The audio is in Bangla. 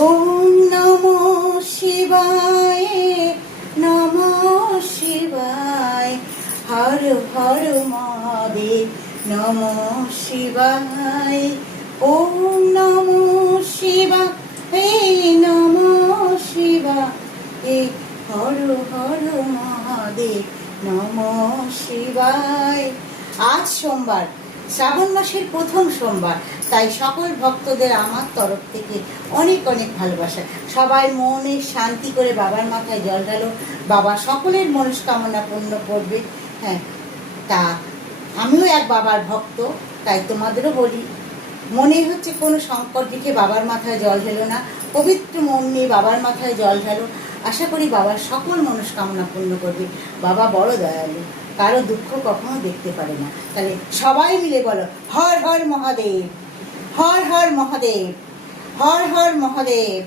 ওম নমো শিবায়, নমো শিবায়, হর হর মহাদেব, নমো শিবায়। ওম নমো শিবায়, হে নমো শিবায়, হর হর মহাদেব, নমো শিবায়। আজ সোমবার, শ্রাবণ মাসের প্রথম সোমবার, তাই সকল ভক্তদের আমার তরফ থেকে অনেক অনেক ভালোবাসা। সবাই মনে শান্তি করে বাবার মাথায় জল ঢালো, বাবা সকলের মনস্কামনা পূর্ণ করবে। হ্যাঁ, তা আমিও এক বাবার ভক্ত, তাই তোমাদেরও বলি, মনে হচ্ছে কোনো সংকট রেখে বাবার মাথায় জল ঢেলো না, পবিত্র মন নিয়ে বাবার মাথায় জল ঢালো। আশা করি বাবার সকল মনস্কামনা পূর্ণ করবে। বাবা বড় দয়ালু, কারো দুঃখ কখনো দেখতে পারে না। তাহলে সবাই মিলে বলো, হর হর মহাদেব, হর হর মহাদেব, হর হর মহাদেব।